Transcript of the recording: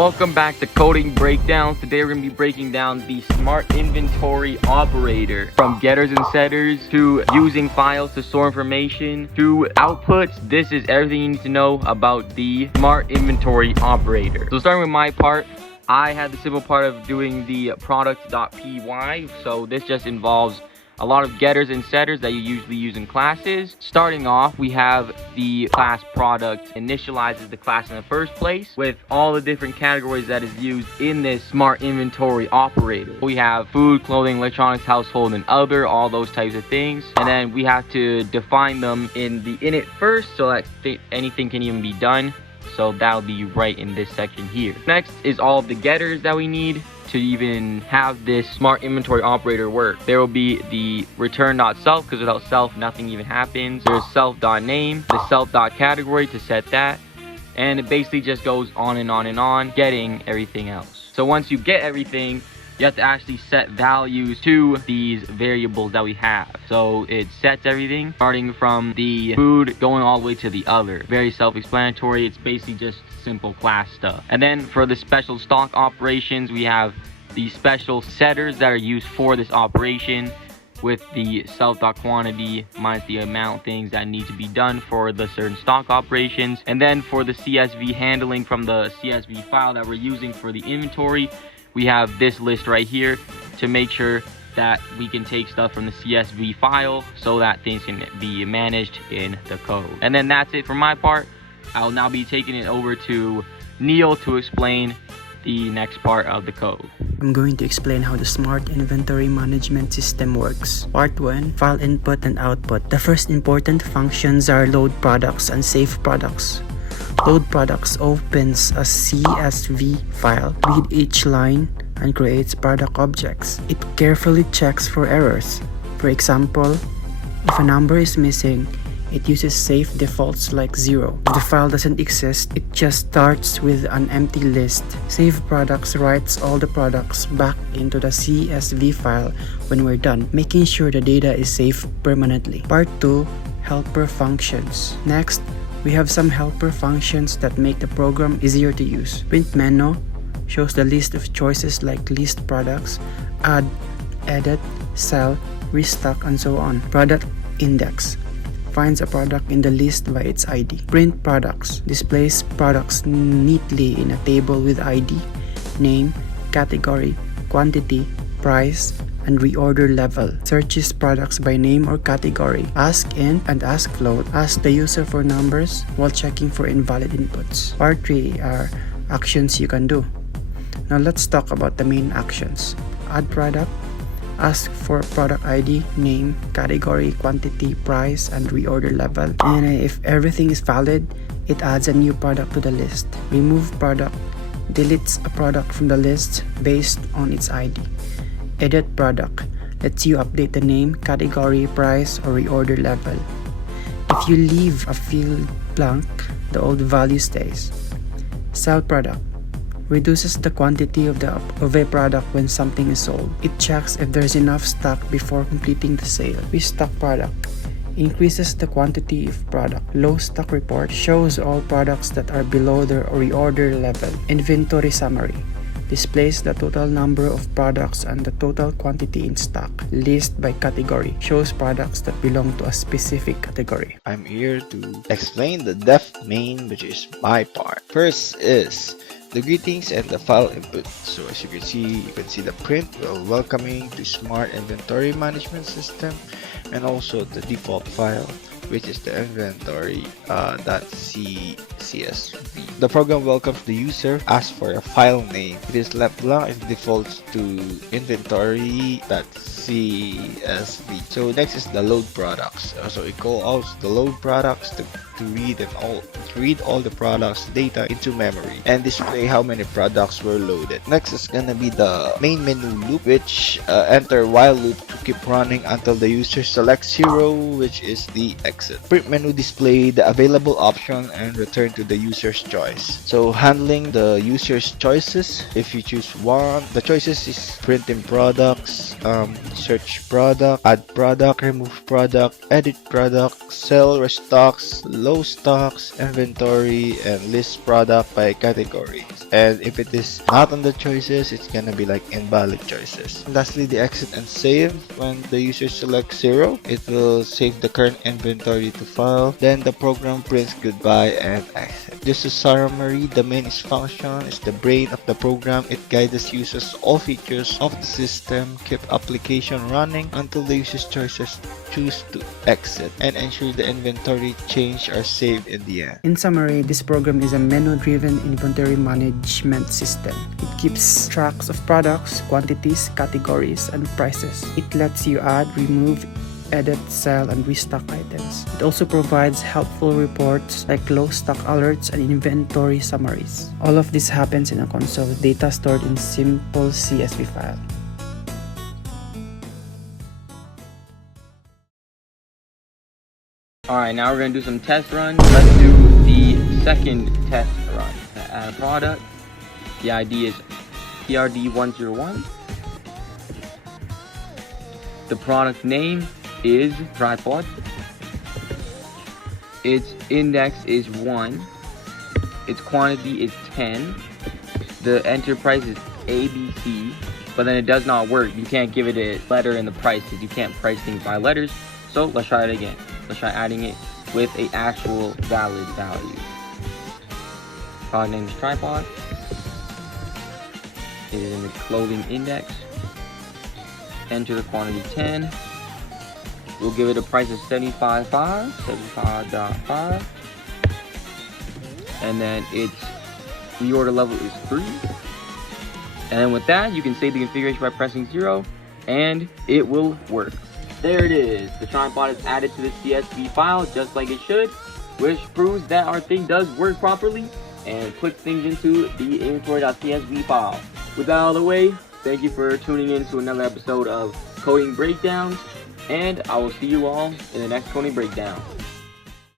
Welcome back to Coding Breakdowns. Today we're going to be breaking down the Smart Inventory Operator. From getters and setters to using files to store information to outputs, this is everything you need to know about the Smart Inventory Operator. So starting with my part, I had the simple part of doing the product.py. So this just involves a lot of getters and setters that you usually use in classes. Starting off, we have the class product initializes the class in the first place with all the different categories that is used in this smart inventory operator. We have food, clothing, electronics, household, and other, all those types of things. And then we have to define them in the init first so that anything can even be done. So that'll be right in this section here. Next is all of the getters that we need to even have this smart inventory operator work. There will be the return.self, because without self nothing even happens. There's self.name, the self.category to set that, and it basically just goes on and on and on, getting everything else. So once you get everything, you have to actually set values to these variables that we have. So it sets everything starting from the food going all the way to the other. Very self-explanatory. It's basically just simple class stuff. And then for the special stock operations, we have the special setters that are used for this operation with the self.quantity minus the amount things that need to be done for the certain stock operations. And then for the CSV handling from the CSV file that we're using for the inventory, we have this list right here to make sure that we can take stuff from the CSV file so that things can be managed in the code. And then that's it for my part. I'll now be taking it over to Neil to explain the next part of the code. I'm going to explain how the Smart Inventory Management System works. Part 1. File input and output. The first important functions are load products and save products. Load products opens a CSV file, read each line, and creates product objects. It carefully checks for errors. For example, if a number is missing, it uses safe defaults like 0. If the file doesn't exist, it just starts with an empty list. Save products writes all the products back into the CSV file when we're done, making sure the data is safe permanently. Part 2. Helper functions. Next, we have some helper functions that make the program easier to use. Print menu shows the list of choices like list products, add, edit, sell, restock, and so on. Product index finds a product in the list by its ID. Print products displays products neatly in a table with ID, name, category, quantity, price, and reorder level. Searches products by name or category. Ask int and ask float. Ask the user for numbers while checking for invalid inputs. Part 3 are actions you can do. Now let's talk about the main actions. Add product. Ask for product ID, name, category, quantity, price, and reorder level. And if everything is valid, it adds a new product to the list. Remove product deletes a product from the list based on its ID. Edit product lets you update the name, category, price, or reorder level. If you leave a field blank, the old value stays. Sell product reduces the quantity of a product when something is sold. It checks if there's enough stock before completing the sale. Restock product increases the quantity of product. Low stock report shows all products that are below their reorder level. Inventory summary displays the total number of products and the total quantity in stock. List by category shows products that belong to a specific category. I'm here to explain the def main, which is my part. First is the greetings and the file input. So as you can see the print, welcoming to Smart Inventory Management System, and also the default file, which is the inventory.csv. The program welcomes the user, asks for a file name. It is left blank and defaults to inventory.csv. So next is the load products. So it calls the load products to read all the products data into memory and display how many products were loaded. Next is gonna be the main menu loop, which enter while loop to keep running until the user selects 0, which is the exit. Print menu display the available option and return to the user's choice. So handling the user's choices, if you choose one, the choices is printing products, search product, add product, remove product, edit product, sell, restocks, low stocks, inventory, and list product by category. And if it is not on the choices, it's gonna be like invalid choices. Lastly, the exit and save. When the user selects 0, it will save the current inventory to file. Then the program prints goodbye and exit. Just a summary, the main function is the brain of the program. It guides users all features of the system, keep application running until the user's choices choose to exit, and ensure the inventory change are saved in the end. In summary, this program is a menu-driven inventory management system. It keeps tracks of products, quantities, categories, and prices. It lets you add, remove, edit, sell, and restock items. It also provides helpful reports like low stock alerts and inventory summaries. All of this happens in a console with data stored in simple CSV file. Alright, now we're going to do some test runs. Let's do the second test run. Add a product. The ID is PRD101. The product name is tripod. Its index is 1. Its quantity is 10. The enter price is ABC, but then it does not work. You can't give it a letter in the price because you can't price things by letters. So let's try it again. Let's try adding it with an actual valid value. Product name is tripod. It is in the clothing index. Enter the quantity 10. We'll give it a price of 75.5, 75.5. And then its reorder level is 3. And then with that, you can save the configuration by pressing 0, and it will work. There it is. The tripod is added to the CSV file just like it should, which proves that our thing does work properly and puts things into the inventory.csv file. With that out of the way, thank you for tuning in to another episode of Coding Breakdowns, and I will see you all in the next coding breakdown.